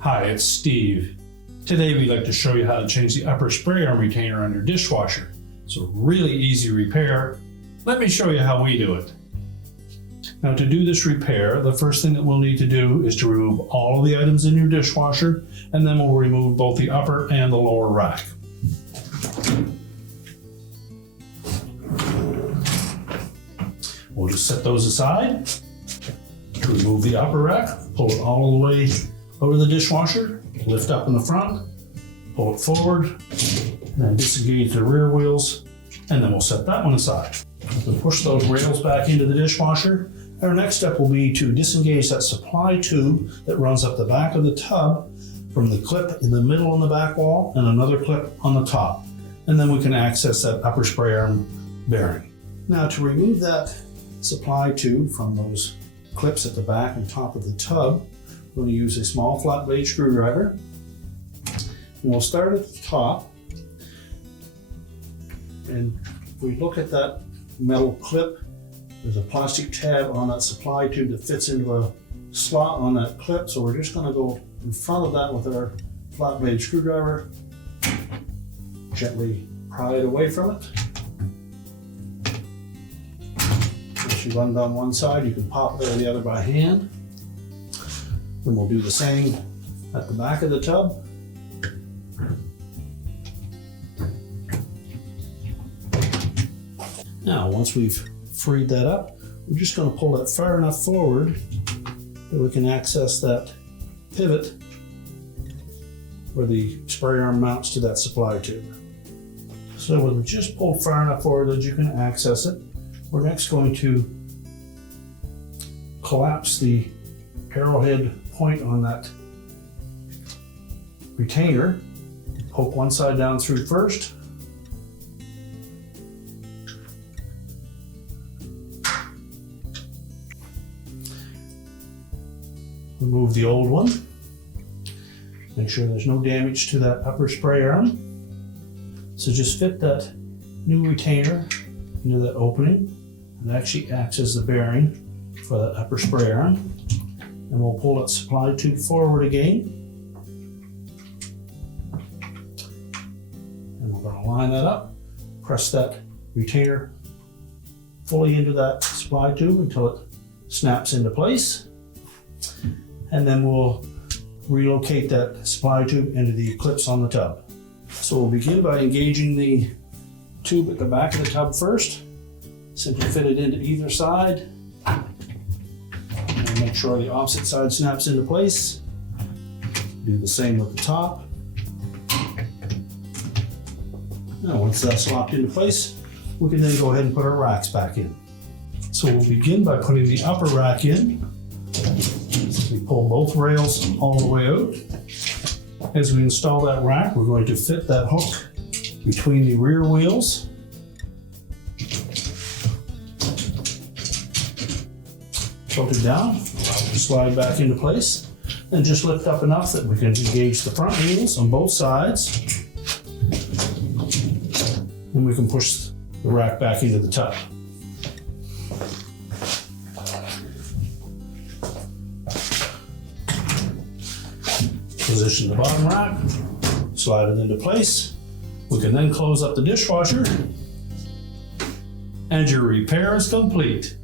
Hi, it's Steve. Today we'd like to show you how to change the upper spray arm retainer on your dishwasher. It's a really easy repair. Let me show you how we do it. Now, to do this repair, the first thing that we'll need to do is to remove all of the items in your dishwasher, and then we'll remove both the upper and the lower rack. We'll just set those aside. To remove the upper rack, pull it all the way over the dishwasher, lift up in the front, pull it forward, and then disengage the rear wheels, and then we'll set that one aside. We'll push those rails back into the dishwasher. Our next step will be to disengage that supply tube that runs up the back of the tub from the clip in the middle on the back wall and another clip on the top. And then we can access that upper spray arm bearing. Now, to remove that supply tube from those clips at the back and top of the tub, we're going to use a small flat blade screwdriver. And we'll start at the top. And if we look at that metal clip, there's a plastic tab on that supply tube that fits into a slot on that clip. So we're just going to go in front of that with our flat blade screwdriver, gently pry it away from it. Once you run down one side, you can pop it out the other by hand. Then we'll do the same at the back of the tub. Now, once we've freed that up, we're just going to pull it far enough forward that we can access that pivot where the spray arm mounts to that supply tube. So with it just pulled far enough forward that you can access it, we're next going to collapse the arrowhead point on that retainer. Poke one side down through first. Remove the old one. Make sure there's no damage to that upper spray arm. So just fit that new retainer into that opening. It actually acts as the bearing for that upper spray arm. And we'll pull that supply tube forward again. And we're going to line that up. Press that retainer fully into that supply tube until it snaps into place. And then we'll relocate that supply tube into the clips on the tub. So we'll begin by engaging the tube at the back of the tub first. Simply fit it into either side. And make sure the opposite side snaps into place. Do the same with the top. Now, once that's locked into place, we can then go ahead and put our racks back in. So we'll begin by putting the upper rack in. We pull both rails all the way out. As we install that rack, we're going to fit that hook between the rear wheels. Tilt it down, allow it to slide back into place, and just lift up enough that we can engage the front wheels on both sides. And we can push the rack back into the tub. Position the bottom rack, slide it into place. We can then close up the dishwasher, and your repair is complete.